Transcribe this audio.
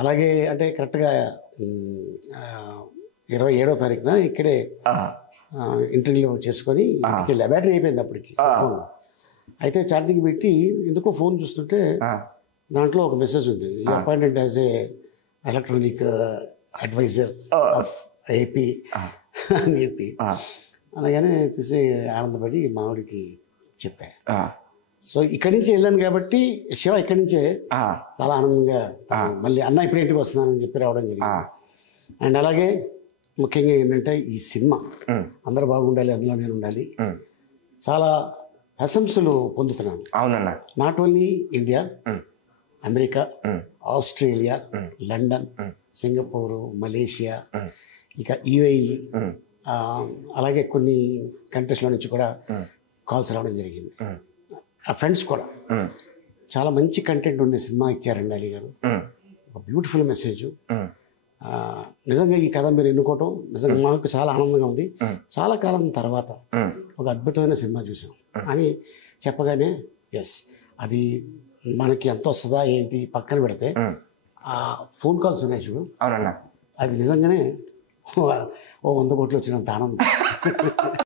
అలాగే అంటే కరెక్ట్గా 27వ తారీఖున ఇక్కడే ఇంటర్వ్యూ చేసుకొని ఇంటికి వెళ్ళా. బ్యాటరీ అయిపోయింది అప్పటికి ఫోన్. అయితే ఛార్జింగ్ పెట్టి ఎందుకో ఫోన్ చూస్తుంటే దాంట్లో ఒక మెసేజ్ ఉంది, appointed as a electronic advisor of AP అని చెప్పి. అలాగనే చూసి ఆనందపడి మావిడికి చెప్పా. సో ఇక్కడి నుంచి వెళ్ళాను కాబట్టి శివ ఇక్కడి నుంచే చాలా ఆనందంగా మళ్ళీ అన్న ఇప్పుడు ఇంటికి వస్తున్నానని చెప్పి రావడం జరిగింది. అండ్ అలాగే ముఖ్యంగా ఏంటంటే ఈ సినిమా అందరూ బాగుండాలి, అందులో నేను ఉండాలి. చాలా ప్రశంసలు పొందుతున్నాను. అవునన్నా. Not only India, America, Australia, London, Singapore, Malaysia, ఇక యుఏఈ, అలాగే కొన్ని కంట్రీస్లో నుంచి కూడా కాల్స్ రావడం జరిగింది. ఆ ఫ్రెండ్స్ కూడా చాలా మంచి కంటెంట్ ఉండే సినిమా ఇచ్చారండి అలీ గారు. ఒక బ్యూటిఫుల్ మెసేజ్. నిజంగా ఈ కథ మీరు ఎన్నుకోవటం నిజంగా మాకు చాలా ఆనందంగా ఉంది. చాలా కాలం తర్వాత ఒక అద్భుతమైన సినిమా చూసాం అని చెప్పగానే ఎస్ అది మనకి ఎంత వస్తుందా ఏంటి పక్కన పెడితే ఆ ఫోన్ కాల్స్ ఉన్నాయి చూడు, అవునన్నా, అది నిజంగానే ఓ 100 కోట్లు వచ్చినంత ఆనందం.